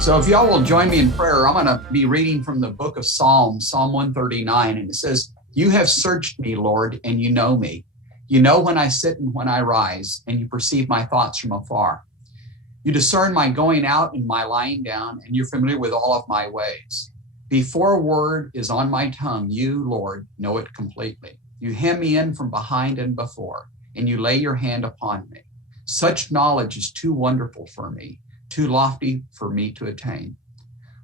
So if y'all will join me in prayer, I'm going to be reading from the book of Psalms, Psalm 139. And it says, "You have searched me, Lord, and you know me. You know when I sit and when I rise, and you perceive my thoughts from afar. You discern my going out and my lying down, and you're familiar with all of my ways. Before a word is on my tongue, you, Lord, know it completely. You hem me in from behind and before, and you lay your hand upon me. Such knowledge is too wonderful for me, too lofty for me to attain.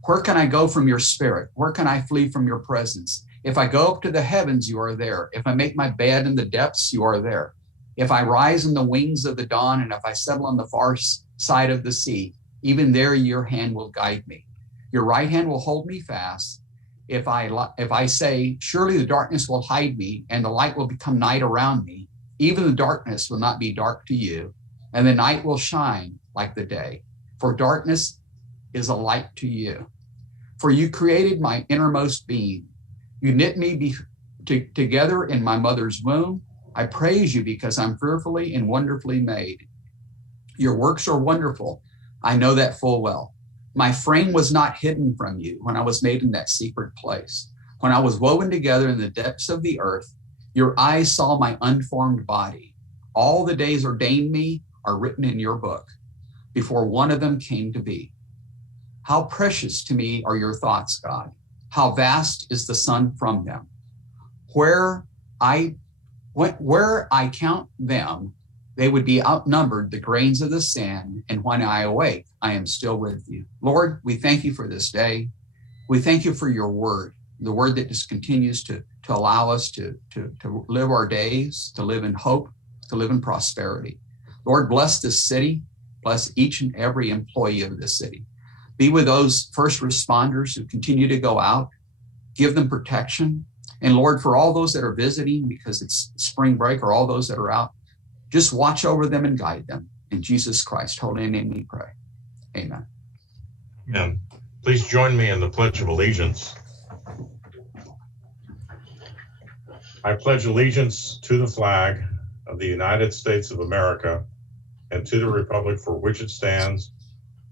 Where can I go from your spirit? Where can I flee from your presence? If I go up to the heavens, you are there. If I make my bed in the depths, you are there. If I rise in the wings of the dawn, and if I settle on the far side of the sea, even there your hand will guide me. Your right hand will hold me fast. If I say, surely the darkness will hide me, and the light will become night around me, even the darkness will not be dark to you, and the night will shine like the day. For darkness is a light to you. For you created my innermost being. You knit me together in my mother's womb. I praise you because I'm fearfully and wonderfully made. Your works are wonderful. I know that full well. My frame was not hidden from you when I was made in that secret place. When I was woven together in the depths of the earth, your eyes saw my unformed body. All the days ordained me are written in your book before one of them came to be. How precious to me are your thoughts, God. How vast is the sun from them. Where I count them, they would be outnumbered the grains of the sand, and when I awake, I am still with you. Lord, we thank you for this day. We thank you for your word, the word that just continues to allow us to live our days, to live in hope, to live in prosperity. Lord, bless this city, bless each and every employee of this city. Be with those first responders who continue to go out, give them protection. And Lord, for all those that are visiting because it's spring break, or all those that are out, just watch over them and guide them. In Jesus Christ's holy name we pray. Amen. Amen. Please join me in the Pledge of Allegiance. I pledge allegiance to the flag of the United States of America and to the republic for which it stands,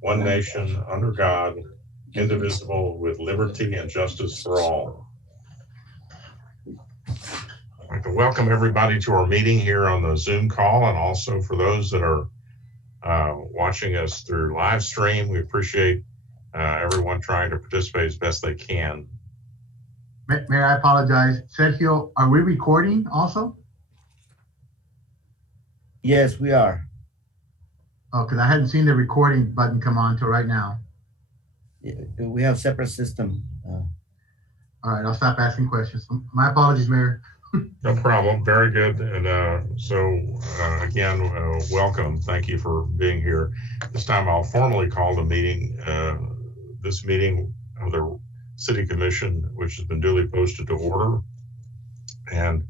one nation, under God, indivisible, with liberty and justice for all. I'd like to welcome everybody to our meeting here on the Zoom call, and also for those that are watching us through live stream. We appreciate everyone trying to participate as best they can. Mayor, I apologize. Sergio, are we recording also? Yes, we are. Oh, because I hadn't seen the recording button come on till right now. We have separate system. All right, I'll stop asking questions. My apologies, Mayor. No problem. Very good. And again, welcome. Thank you for being here. This time I'll formally call the meeting, this meeting of the City Commission, which has been duly posted, to order, and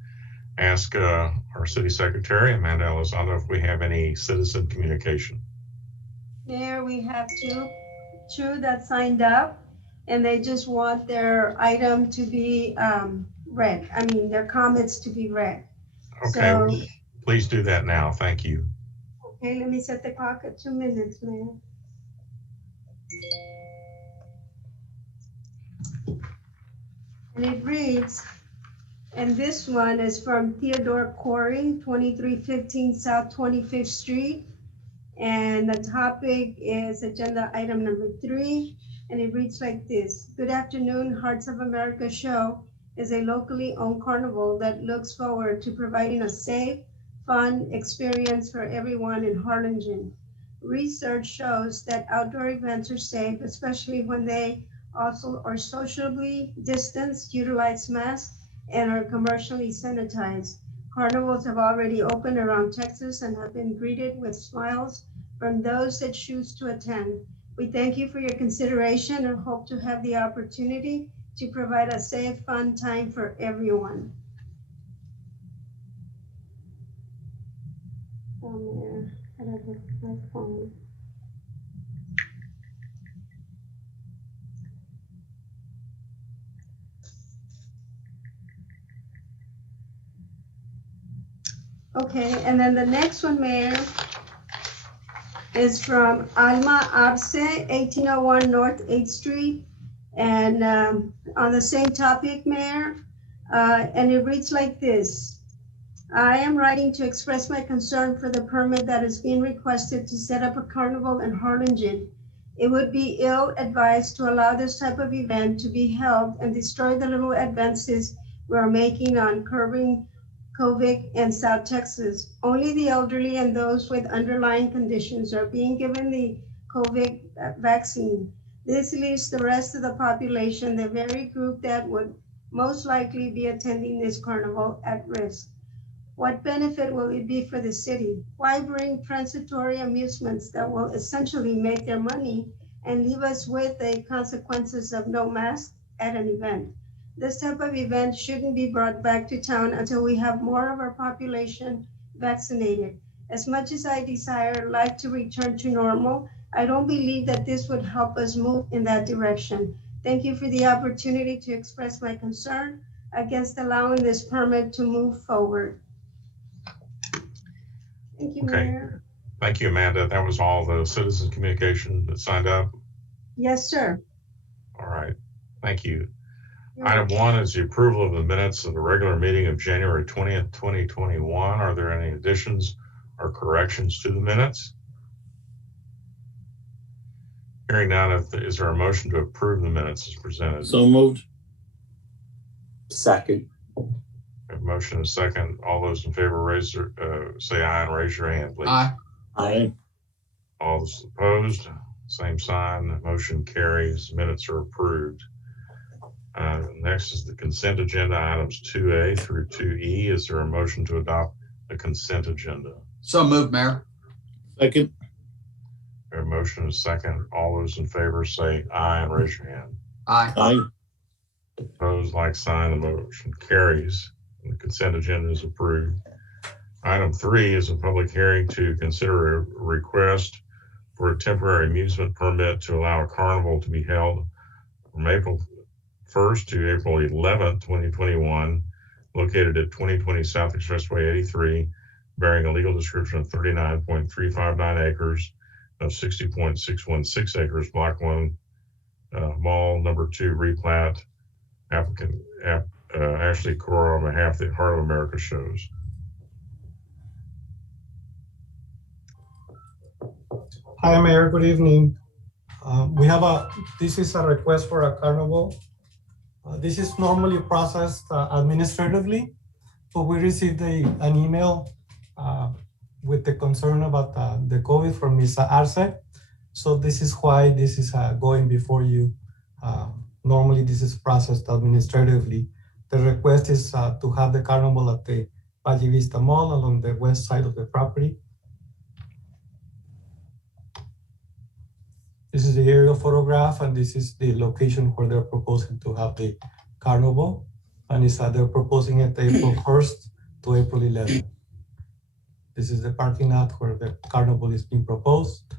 ask our City Secretary, Amanda Elizondo, if we have any citizen communication. There we have two that signed up, and they just want their item to be read. I mean, their comments to be read. Okay, So, please do that now. Thank you. okay, let me set the clock at 2 minutes, man. And it reads, and this one is from Theodore Corey, 2315 South 25th Street. And the topic is agenda item number 3. And it reads like this. Good afternoon. Hearts of America Show is a locally owned carnival that looks forward to providing a safe, fun experience for everyone in Harlingen. Research shows that outdoor events are safe, especially when they also are socially distanced, utilize masks, and are commercially sanitized. Carnivals have already opened around Texas and have been greeted with smiles from those that choose to attend. We thank you for your consideration and hope to have the opportunity to provide a safe, fun time for everyone. Okay, and then the next one, Mayor, is from Alma Arce, 1801 North 8th Street. And on the same topic, Mayor, and it reads like this. I am writing to express my concern for the permit that is being requested to set up a carnival in Harlingen. It would be ill-advised to allow this type of event to be held and destroy the little advances we are making on curbing COVID in South Texas. Only the elderly and those with underlying conditions are being given the COVID vaccine. This leaves the rest of the population, the very group that would most likely be attending this carnival, at risk. What benefit will it be for the city? Why bring transitory amusements that will essentially make their money and leave us with the consequences of no mask at an event? This type of event shouldn't be brought back to town until we have more of our population vaccinated. As much as I desire life to return to normal, I don't believe that this would help us move in that direction. Thank you for the opportunity to express my concern against allowing this permit to move forward. Thank you, Okay. Mayor. Thank you, Amanda. That was all the citizen communication that signed up. Yes, sir. All right. Thank you. You're Item 1 is the approval of the minutes of the regular meeting of January 20th, 2021. Are there any additions or corrections to the minutes? Hearing none, is there a motion to approve the minutes as presented? So moved. Second. A motion and a second. All those in favor say aye and raise your hand, please. Aye. Aye. All those opposed, same sign. Motion carries. Minutes are approved. Next is the consent agenda, items 2A through 2E. Is there a motion to adopt the consent agenda? So moved, Mayor. Second. A motion and a second. All those in favor say aye and raise your hand. Aye. Aye. Opposed, like sign. The motion carries. The consent agenda is approved. Item 3 is a public hearing to consider a request for a temporary amusement permit to allow a carnival to be held from April 1st to April 11th, 2021, located at 2020 South Expressway 83, bearing a legal description of 39.359 acres of 60.616 acres, Block 1, Mall Number 2, replat. Applicant Ashley Cora on behalf of the Heart of America shows. Hi, Mayor. Good evening. This is a request for a carnival. This is normally processed administratively, but we received an email with the concern about the COVID from Ms. Arce. So this is why this is going before you. Normally this is processed administratively. The request is to have the carnival at the Valle Vista Mall along the west side of the property. This is the aerial photograph, and this is the location where they're proposing to have the carnival. And they're proposing it April 1st to April 11th. This is the parking lot where the carnival is being proposed.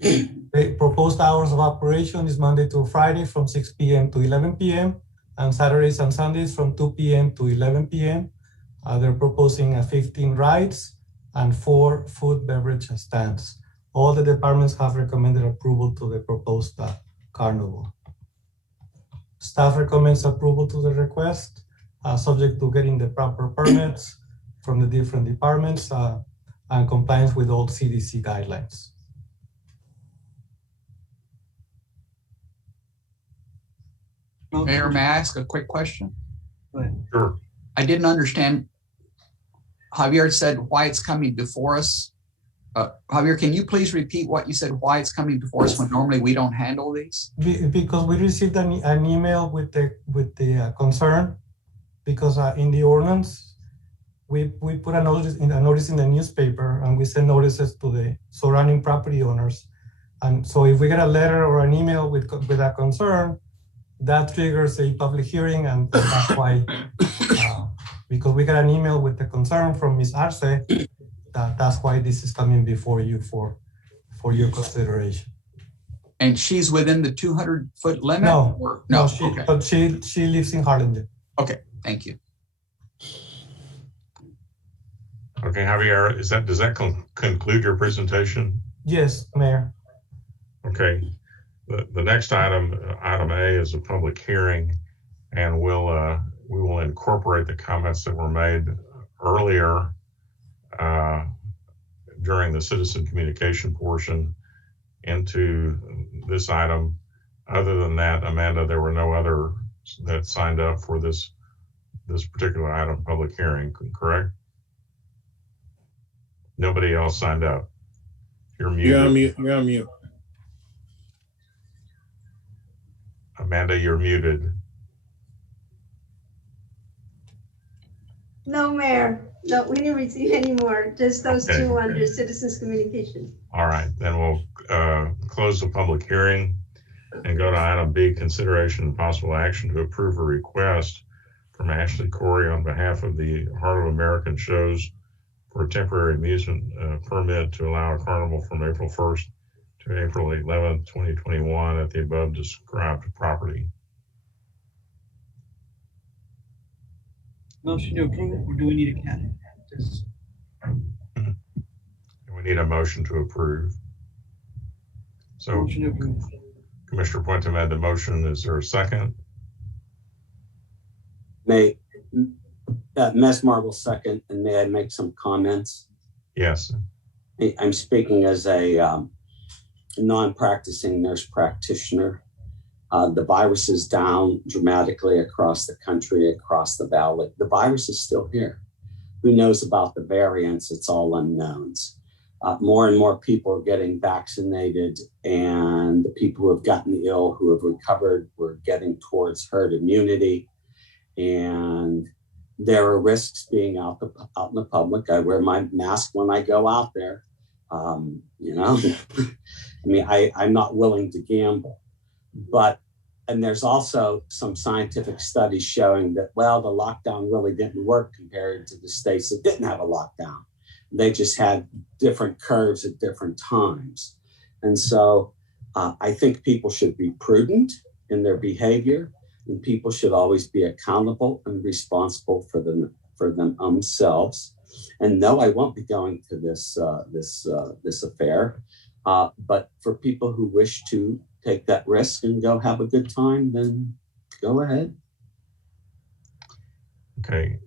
The proposed hours of operation is Monday to Friday from 6 p.m. to 11 p.m. and Saturdays and Sundays from 2 p.m. to 11 p.m. They're proposing 15 rides and 4 food beverage stands. All the departments have recommended approval to the proposed carnival. Staff recommends approval to the request, subject to getting the proper permits from the different departments and compliance with all CDC guidelines. Mayor, may I ask a quick question? Sure. I didn't understand. Javier said why it's coming before us. Javier, can you please repeat what you said, why it's coming before us when normally we don't handle these? Because we received an email with the concern, because in the ordinance, we put a notice in the newspaper, and we send notices to the surrounding property owners. And so if we get a letter or an email with a concern, that triggers a public hearing, and that's why, because we got an email with the concern from Ms. Arce, that's why this is coming before you for your consideration. And she's within the 200-foot limit? No, or, no, okay. But she lives in Harlingen. Okay, thank you. Okay, Javier, does that conclude your presentation? Yes, Mayor. Okay. The next item, item A, is a public hearing, and we will incorporate the comments that were made earlier during the citizen communication portion into this item. Other than that, Amanda, there were no other that signed up for this particular item public hearing, correct? Nobody else signed up. You're muted. You're on mute. You're on mute. Amanda, you're muted. No, Mayor. No, we didn't receive any more. Just those Okay. two under citizens communication. All right, then we'll close the public hearing and go to item B, consideration and possible action to approve a request from Ashley Corey on behalf of the Heart of American Shows for a temporary amusement permit to allow a carnival from April 1st to April 11th, 2021 at the above described property. Motion to approve, or do we need a cat? We need a motion to approve. So Motion to approve. Commissioner Puente made the motion. Is there a second? May Mesmar will second, and may I make some comments? Yes. I'm speaking as a non-practicing nurse practitioner. The virus is down dramatically across the country, across the valley. The virus is still here. Who knows about the variants? It's all unknowns. More and more people are getting vaccinated, and the people who have gotten ill, who have recovered, we're getting towards herd immunity. And there are risks being out in the public. I wear my mask when I go out there. You know, I mean, I'm not willing to gamble, and there's also some scientific studies showing that, well, the lockdown really didn't work compared to the states that didn't have a lockdown. They just had different curves at different times. And so I think people should be prudent in their behavior, and people should always be accountable and responsible for themselves. And no, I won't be going to this affair. But for people who wish to take that risk and go have a good time, then go ahead. Okay.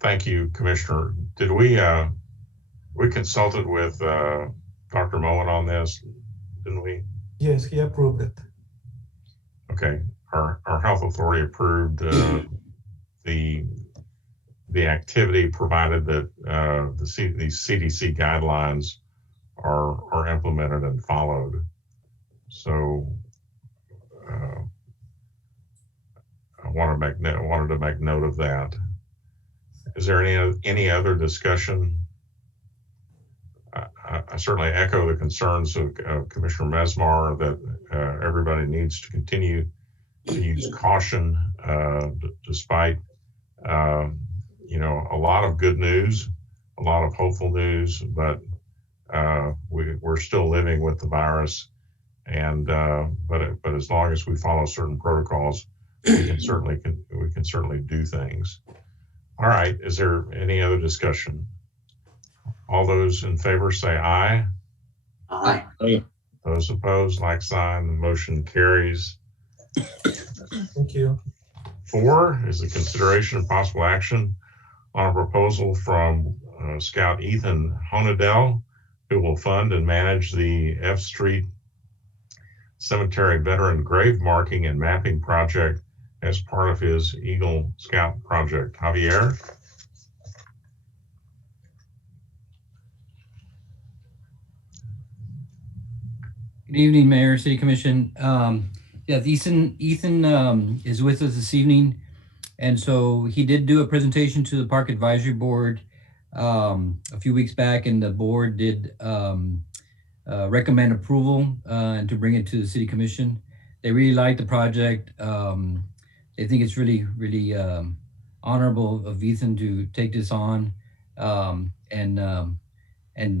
Thank you, Commissioner. Did we consulted with Dr. Moen on this, didn't we? Yes, he approved it. Okay. Our health authority approved the activity, provided that these CDC guidelines are implemented and followed. So I wanted to make note of that. Is there any other discussion? I certainly echo the concerns of Commissioner Mesmar that everybody needs to continue to use caution, despite a lot of good news, a lot of hopeful news, but we're still living with the virus, and but as long as we follow certain protocols, we can certainly do things. All right. Is there any other discussion? All those in favor say aye. Aye. Those opposed, like sign. The motion carries. Thank you. 4 is the consideration of possible action on a proposal from Scout Ethan Honadell, who will fund and manage the F Street Cemetery Veteran Grave Marking and Mapping Project as part of his Eagle Scout project. Javier? Good evening, Mayor, City Commission. Ethan is with us this evening. And so he did do a presentation to the Park Advisory Board a few weeks back, and the board did recommend approval and to bring it to the City Commission. They really like the project. They think it's really, really honorable of Ethan to take this on and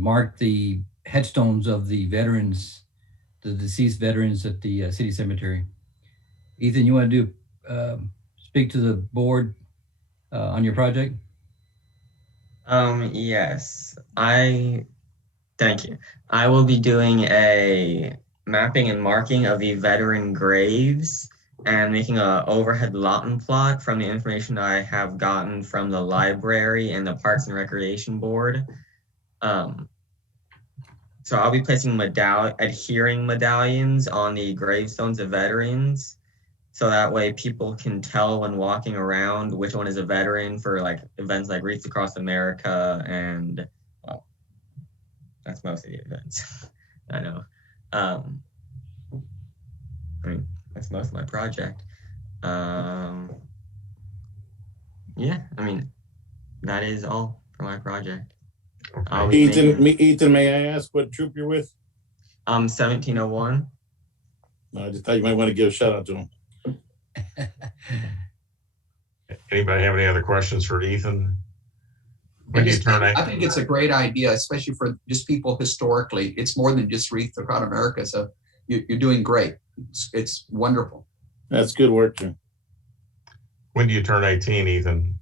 mark the headstones of the veterans, the deceased veterans at the city cemetery. Ethan, you want to do? Speak to the board on your project? Yes, thank you. I will be doing a mapping and marking of the veteran graves and making a overhead Lawton plot from the information I have gotten from the library and the Parks and Recreation Board. So I'll be placing adhering medallions on the gravestones of veterans. So that way people can tell when walking around which one is a veteran for like events like Wreaths Across America and, well, that's most of the events. I know. I mean, that's most of my project. Yeah, I mean, that is all for my project. Okay. Ethan, may I ask what troop you're with? 1701. I just thought you might want to give a shout out to him. Anybody have any other questions for Ethan? I think it's a great idea, especially for just people historically. It's more than just Wreath Across America. So you're doing great. It's wonderful. That's good work, Jim. When do you turn 18, Ethan?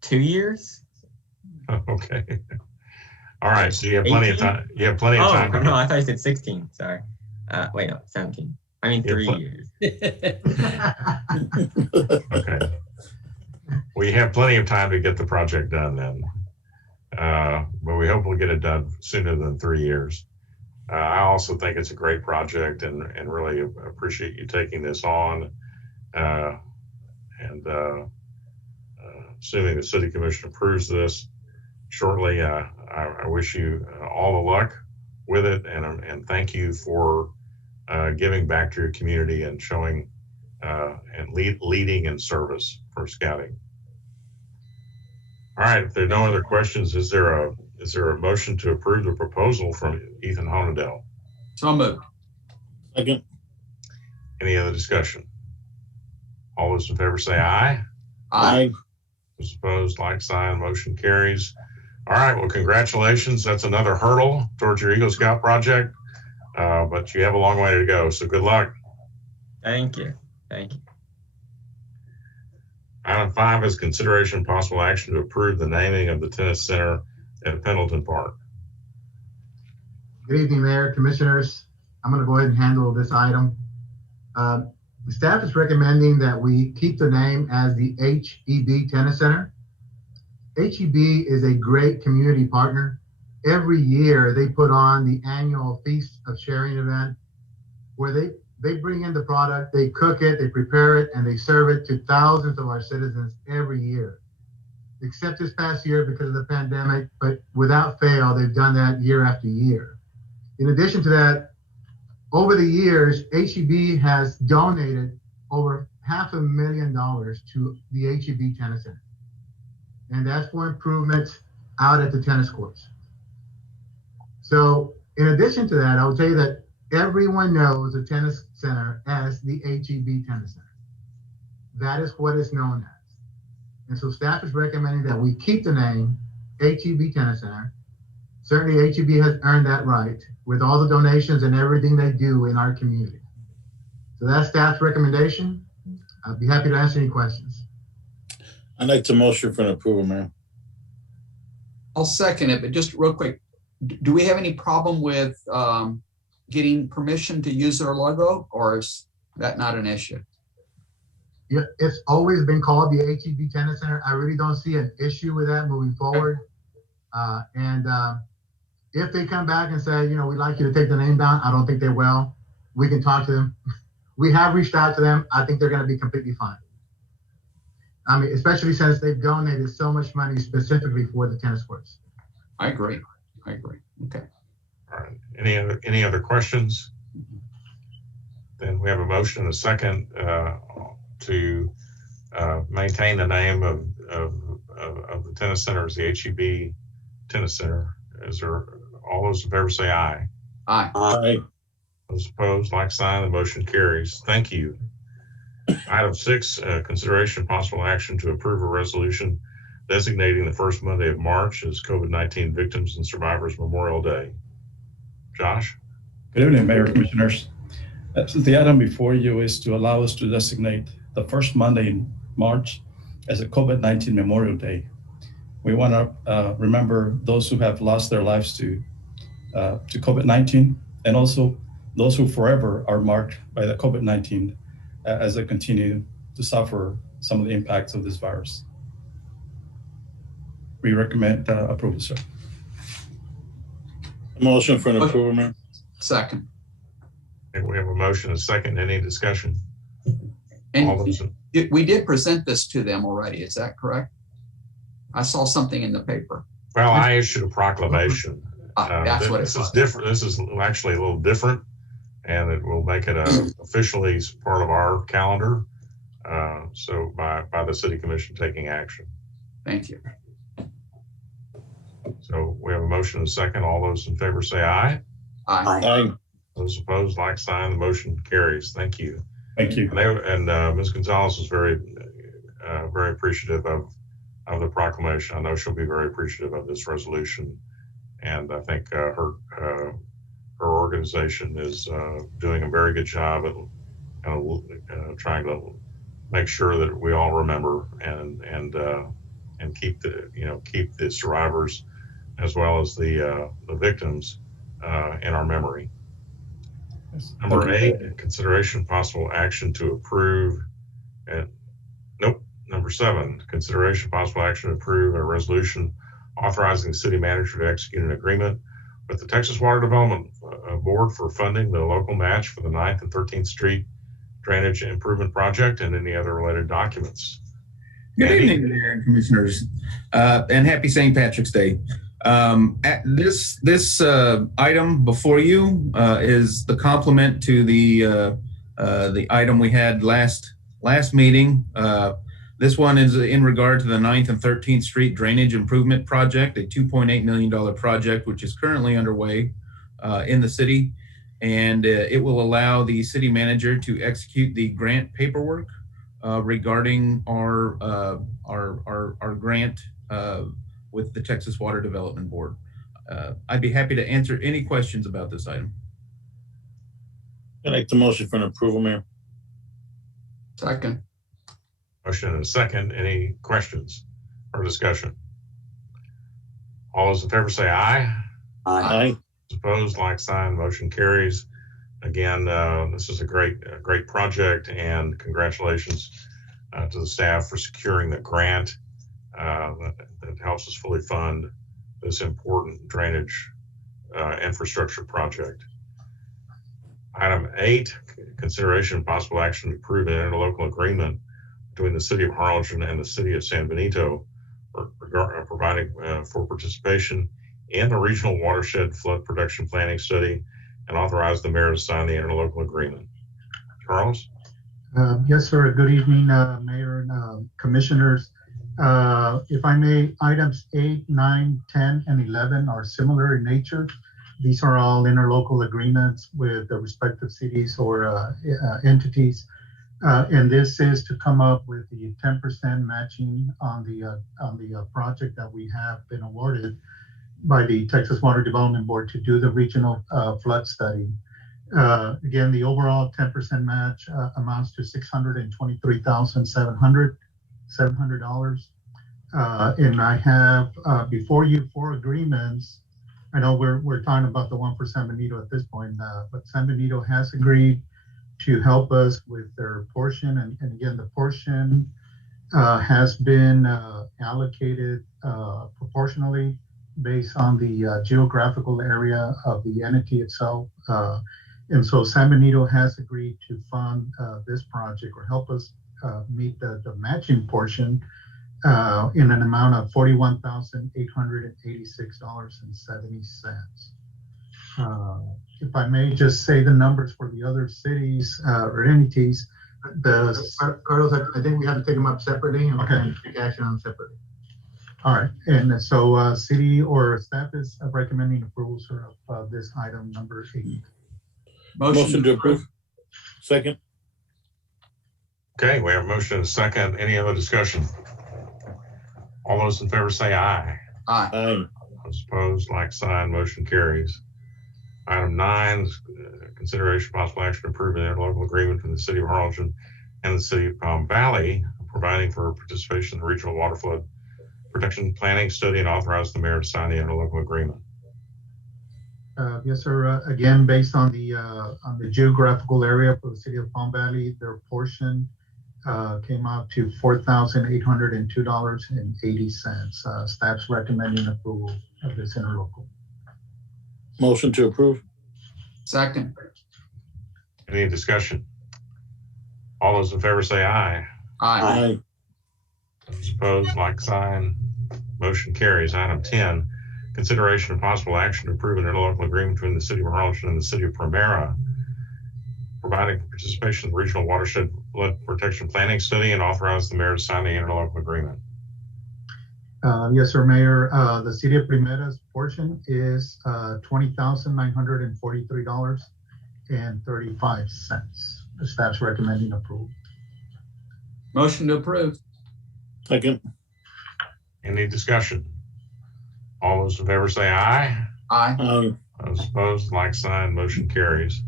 2 years. Okay. All right. So you have plenty 18? Of time. You have plenty of time. No, I thought you said 16. Sorry. Wait, no, 17. I mean, 3 years. Okay. Well, you have plenty of time to get the project done then. But we hope we'll get it done sooner than 3 years. I also think it's a great project and really appreciate you taking this on. Assuming the City Commission approves this shortly, I wish you all the luck with it, and thank you for giving back to your community and showing and leading in service for scouting. All right, if there are no other questions, is there a motion to approve the proposal from Ethan Honadell? So moved. Second. Any other discussion? All those in favor say aye. Aye. Those opposed, like sign, motion carries. All right, well, congratulations. That's another hurdle towards your Eagle Scout project, but you have a long way to go, so good luck. Thank you. Thank you. Item 5 is consideration and possible action to approve the naming of the tennis center at Pendleton Park. Good evening, Mayor, Commissioners. I'm going to go ahead and handle this item. The staff is recommending that we keep the name as the HEB Tennis Center. HEB is a great community partner. Every year they put on the annual Feast of Sharing event where they bring in the product, they cook it, they prepare it, and they serve it to thousands of our citizens every year. Except this past year because of the pandemic, but without fail, they've done that year after year. In addition to that, over the years, HEB has donated over $500,000 to the HEB Tennis Center. And that's for improvements out at the tennis courts. So in addition to that, I will tell you that everyone knows the tennis center as the HEB Tennis Center. That is what it's known as. And so staff is recommending that we keep the name HEB Tennis Center. Certainly HEB has earned that right with all the donations and everything they do in our community. So that's staff's recommendation. I'd be happy to answer any questions. I'd like to motion for an approval, Mayor. I'll second it, but just real quick, do we have any problem with getting permission to use their logo, or is that not an issue? Yeah, it's always been called the HEB Tennis Center. I really don't see an issue with that moving forward. If they come back and say, we'd like you to take the name down, I don't think they will. We can talk to them. We have reached out to them. I think they're going to be completely fine. I mean, especially since they've donated so much money specifically for the tennis courts. I agree. Okay. All right. Any other questions? Then we have a motion and a second to maintain the name of the tennis center as the HEB Tennis Center. Is there all those in favor say aye? Aye. Aye. Those opposed, like sign. The motion carries. Thank you. Item 6, consideration of possible action to approve a resolution designating the first Monday of March as COVID-19 Victims and Survivors Memorial Day. Josh? Good evening, Mayor, Commissioners. The item before you is to allow us to designate the first Monday in March as a COVID-19 Memorial Day. We want to remember those who have lost their lives to COVID-19, and also those who forever are marked by the COVID-19 as they continue to suffer some of the impacts of this virus. We recommend approval, sir. Motion for an approval, Mayor. Second. And we have a motion and a second. Any discussion? And All those in- we did present this to them already. Is that correct? I saw something in the paper. Well, I issued a proclamation. That's what it This was. is different. This is actually a little different, and it will make it officially part of our calendar. So by the City Commission taking action. Thank you. So we have a motion and a second. All those in favor say aye. Aye. Aye. Those opposed, like sign. The motion carries. Thank you. Thank you. And Ms. Gonzalez was very appreciative of the proclamation. I know she'll be very appreciative of this resolution, and I think her organization is doing a very good job at trying to make sure that we all remember and keep the survivors as well as the victims in our memory. Yes. Number 8, consideration possible action to approve. Number 7, consideration possible action to approve a resolution authorizing the city manager to execute an agreement with the Texas Water Development Board for funding the local match for the 9th and 13th Street Drainage Improvement Project and any other related documents. Good Andy? evening, Mayor and Commissioners, and happy St. Patrick's Day. This item before you is the complement to the item we had last meeting. This one is in regard to the 9th and 13th Street Drainage Improvement Project, a $2.8 million project, which is currently underway in the city. And it will allow the city manager to execute the grant paperwork regarding our grant with the Texas Water Development Board. I'd be happy to answer any questions about this item. I'd like the motion for an approval, Mayor. Second. Motion and a second. Any questions or discussion? All those in favor say aye. Aye. Opposed, like sign. Motion carries. Again, this is a great project, and congratulations to the staff for securing the grant that helps us fully fund this important drainage infrastructure project. Item 8, consideration and possible action to approve an interlocal agreement between the City of Harlingen and the City of San Benito providing for participation in the Regional Watershed Flood Protection Planning Study, and authorize the mayor to sign the interlocal agreement. Charles? Yes, sir. Good evening, Mayor and Commissioners. If I may, items 8, 9, 10, and 11 are similar in nature. These are all interlocal agreements with the respective cities or entities. And this is to come up with the 10% matching on the project that we have been awarded by the Texas Water Development Board to do the regional flood study. Again, the overall 10% match amounts to $623,700. And I have before you 4 agreements. I know we're talking about the one for San Benito at this point, but San Benito has agreed to help us with their portion. And again, the portion has been allocated proportionally based on the geographical area of the entity itself. And so San Benito has agreed to fund this project or help us meet the matching portion in an amount of $41,886.70. If I may just say the numbers for the other cities or entities. Carlos, I think we have to take them up separately and okay. Take action on them separately. All right, and so city or staff is recommending approval, sir, of this item number 8. Motion to approve. Second. Okay, we have a motion and a second. Any other discussion? All those in favor say aye. Aye. Aye. Those opposed, like sign. Motion carries. Item 9 is consideration possible action to approve an interlocal agreement between the City of Harlingen and the City of Palm Valley providing for participation in the regional water flood protection planning study, and authorize the mayor to sign the interlocal agreement. Yes, sir. Again, based on the geographical area for the city of Palm Valley, their portion came out to $4,802.80. Staff's recommending approval of this interlocal. Motion to approve. Second. Any discussion? All those in favor say aye. Aye. Those opposed, like sign. Motion carries. Item 10, consideration of possible action to approve an interlocal agreement between the city of Harlingen and the city of Primera, providing for participation in the regional watershed flood protection planning study, and authorize the mayor to sign the interlocal agreement. Yes, sir, Mayor. The city of Primera's portion is $20,943.35. The staff's recommending approval. Motion to approve. Second. Any discussion? All those in favor say aye. Aye. Aye. Those opposed, like sign. Motion carries.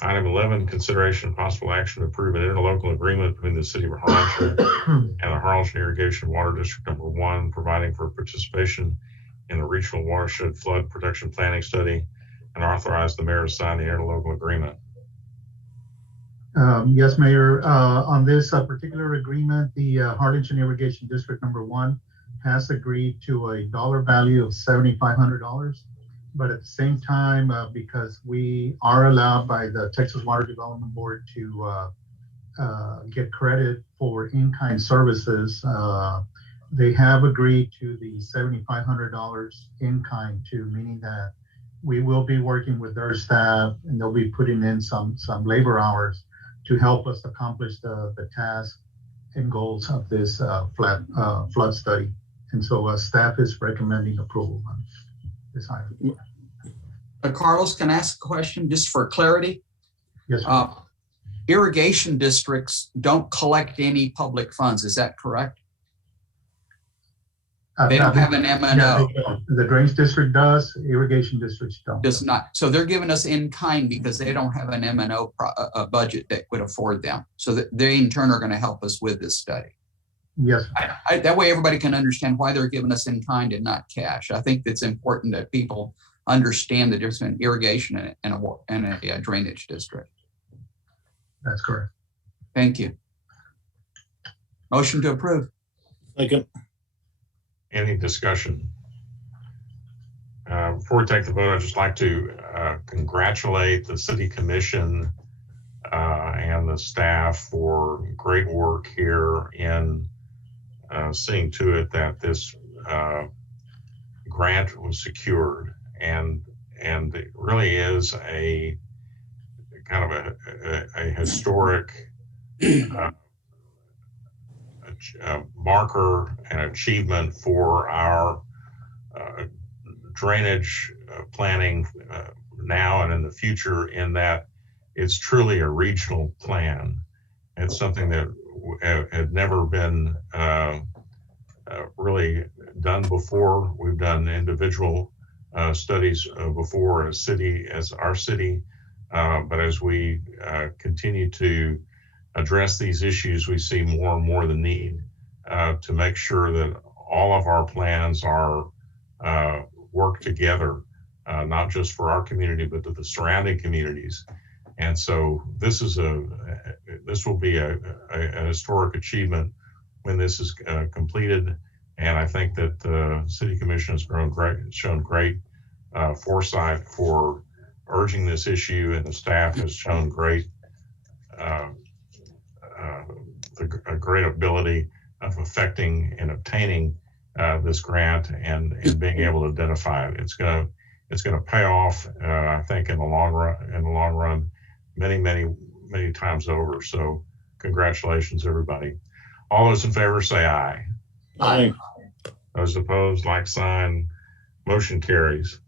Item 11, consideration of possible action to approve an interlocal agreement between the city of Harlingen and the Harlingen Irrigation Water District Number 1, providing for participation in the regional watershed flood protection planning study, and authorize the mayor to sign the interlocal agreement. Yes, Mayor. On this particular agreement, the Harlingen Irrigation District Number 1 has agreed to a dollar value of $7,500. But at the same time, because we are allowed by the Texas Water Development Board to get credit for in-kind services, they have agreed to the $7,500 in-kind too, meaning that we will be working with their staff and they'll be putting in some labor hours to help us accomplish the task and goals of this flood study. And so staff is recommending approval on this item. Carlos, can I ask a question just for clarity? Yes, sir. Irrigation districts don't collect any public funds. Is that correct? They don't have an M&O. The drainage district does. Irrigation districts don't. Does not. So they're giving us in kind because they don't have an M&O budget that would afford them. So that they in turn are going to help us with this study. Yes. That way everybody can understand why they're giving us in kind and not cash. I think it's important that people understand the difference between irrigation and a drainage district. That's correct. Thank you. Motion to approve. Second. Any discussion? Before we take the vote, I'd just like to congratulate the City Commission and the staff for great work here in seeing to it that this grant was secured. And it really is a kind of a historic marker and achievement for our drainage planning now and in the future, in that it's truly a regional plan. It's something that had never been really done before. We've done individual studies before as our city, but as we continue to address these issues, we see more and more the need to make sure that all of our plans are work together, not just for our community, but to the surrounding communities. And so this will be a historic achievement when this is completed. And I think that the City Commission has shown great foresight for urging this issue, and the staff has shown great great ability of affecting and obtaining this grant and being able to identify it. It's going to pay off, I think, in the long run, many times over. So congratulations, everybody. All those in favor say aye. Aye. Those opposed, like sign. Motion carries.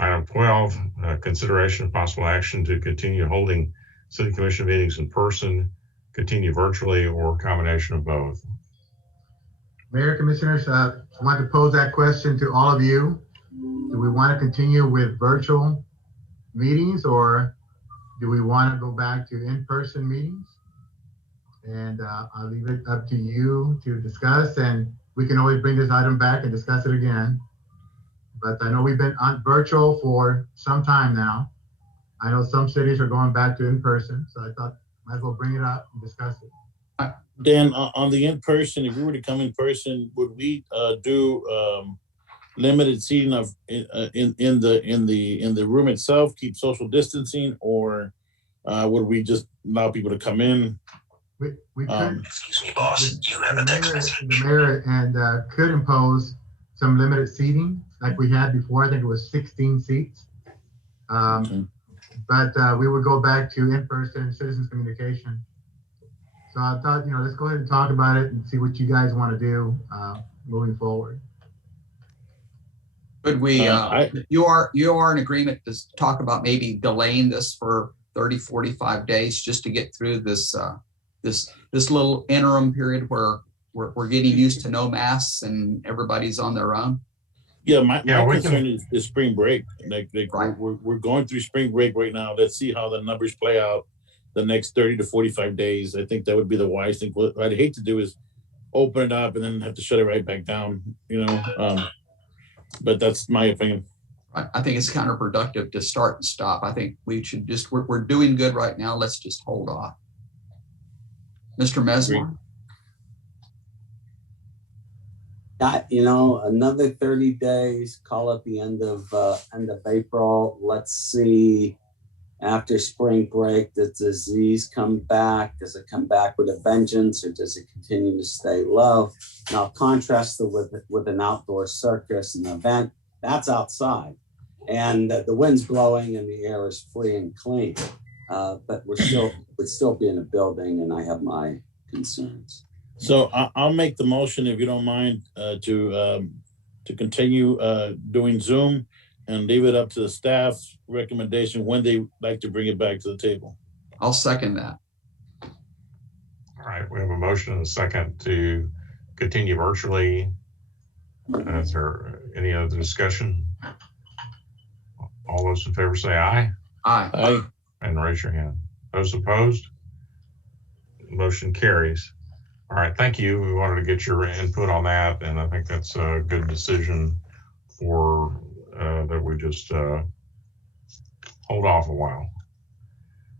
Item 12, consideration of possible action to continue holding City Commission meetings in person, continue virtually, or a combination of both. Mayor, Commissioners, I want to pose that question to all of you. Do we want to continue with virtual meetings, or do we want to go back to in-person meetings? And I'll leave it up to you to discuss, and we can always bring this item back and discuss it again. But I know we've been on virtual for some time now. I know some cities are going back to in-person, so I thought might as well bring it up and discuss it. Dan, on the in-person, if we were to come in person, would we do limited seating of in the room itself, keep social distancing, or would we just allow people to come in? We could. Excuse me, boss. You have a text message. The mayor and could impose some limited seating like we had before. I think it was 16 seats. Okay. But we would go back to in-person citizens communication. So I thought, let's go ahead and talk about it and see what you guys want to do moving forward. Could we, you are in agreement to talk about maybe delaying this for 30, 45 days just to get through this this little interim period where we're getting used to no masks and everybody's on their own? Yeah, my concern is spring break. Like right. we're going through spring break right now. Let's see how the numbers play out the next 30 to 45 days. I think that would be the wise thing. What I'd hate to do is open it up and then have to shut it right back down, but that's my opinion. I think it's counterproductive to start and stop. I think we should just, we're doing good right now. Let's just hold off. Mr. Mesmer? Another 30 days, call it the end of April. Let's see, after spring break, does the disease come back? Does it come back with a vengeance, or does it continue to stay low? Now, contrast it with an outdoor circus, an event, that's outside. And the wind's blowing and the air is free and clean. But we'd still be in a building, and I have my concerns. So I'll make the motion, if you don't mind, to continue doing Zoom and leave it up to the staff's recommendation when they like to bring it back to the table. I'll second that. All right, we have a motion and a second to continue virtually. Is there any other discussion? All those in favor say aye. Aye. Aye. And raise your hand. Those opposed? Motion carries. All right, thank you. We wanted to get your input on that, and I think that's a good decision for that we just hold off a while.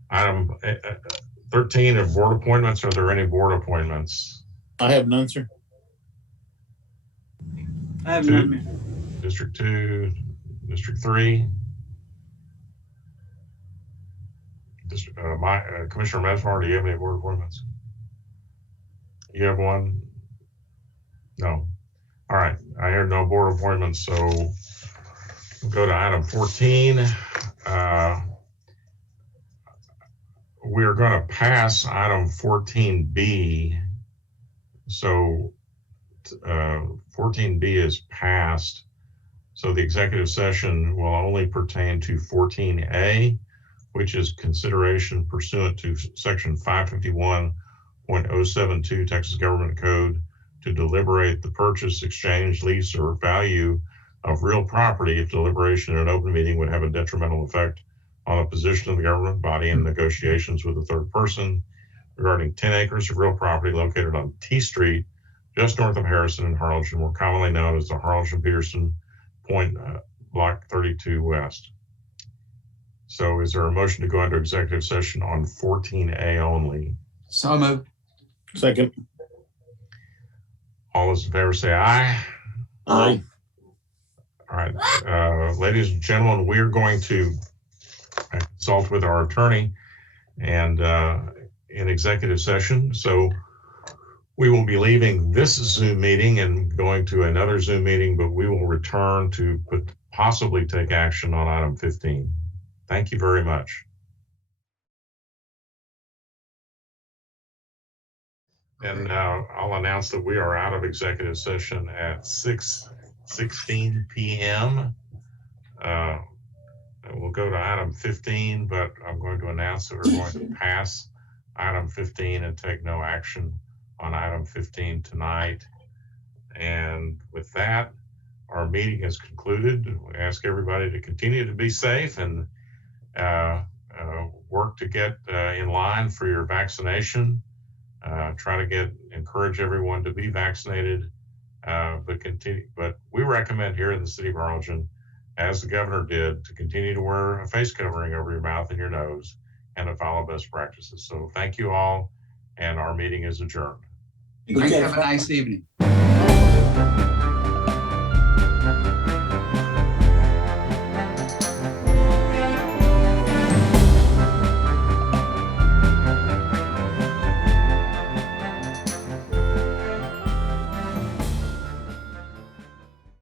Item 13 of board appointments. Are there any board appointments? I have none, sir. I have none. District 2, District 3. Commissioner Mesmer, do you have any board appointments? You have one? No. All right. I hear no board appointments, so we'll go to item 14. We are going to pass item 14B. So 14B is passed. So the executive session will only pertain to 14A, which is consideration pursuant to section 551.072 Texas Government Code to deliberate the purchase, exchange, lease, or value of real property if deliberation in an open meeting would have a detrimental effect on the position of the government body in negotiations with a third person regarding 10 acres of real property located on T Street, just north of Harrison and Harlingen, more commonly known as the Harlingen-Petersburg Point Block 32 West. So is there a motion to go into executive session on 14A only? So moved. Second. All those in favor say aye. Aye. All right, ladies and gentlemen, we're going to consult with our attorney and in executive session. So we will be leaving this Zoom meeting and going to another Zoom meeting, but we will return to possibly take action on item 15. Thank you very much. And I'll announce that we are out of executive session at 6:16 p.m. We'll go to item 15, but I'm going to announce that we're going to pass item 15 and take no action on item 15 tonight. And with that, our meeting is concluded. We ask everybody to continue to be safe and work to get in line for your vaccination. try to encourage everyone to be vaccinated, but we recommend here in the city of Harlingen, as the governor did, to continue to wear a face covering over your mouth and your nose and to follow best practices. So thank you all, and our meeting is adjourned. Have a nice evening.